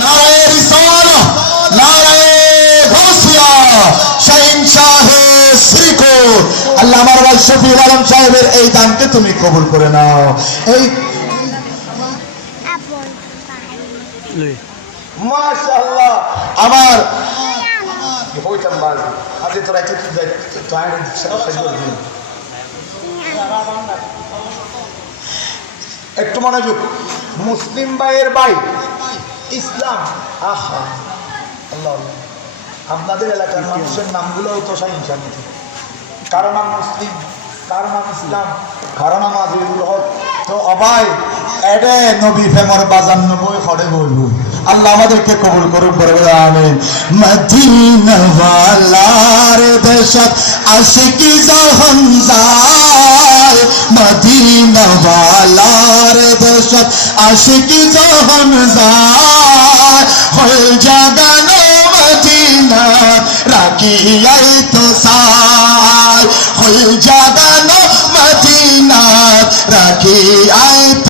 নারায়ে রিসালাহ, নারায়ে গাউসিয়া, শাহিনশাহে শ্রীকোট। আল্লাহ আমার ভাই শফিউল আলম সাহেবের এই দানকে তুমি কবুল করে নাও। এই মাশাআল্লাহ আমার একটু মনোযোগ। মুসলিম ভাইয়ের ভাই ইসলাম, আহা আল্লাহ, আপনাদের এলাকার মানুষের নামগুলোও তো শাহিনশাহ, কারো নাম মুসলিম, কারো নাম ইসলাম, কারো নাম আজিজুল হক। তো অবাই এডে নবী ফেমর বাজান্ন বই খড়ে বইব। আল্লাহ আমাদেরকে কবুল করুন, বলে বলে আমিন। মদিনা ওয়ালার দেশত আশিকি যখন যায়, মদিনা ওয়ালার দেশত আশিকি যখন যায়, হল জাগানো মদিনা রাখিয়াই তো সাই, হল জাগানো মদিনা রাখিয়া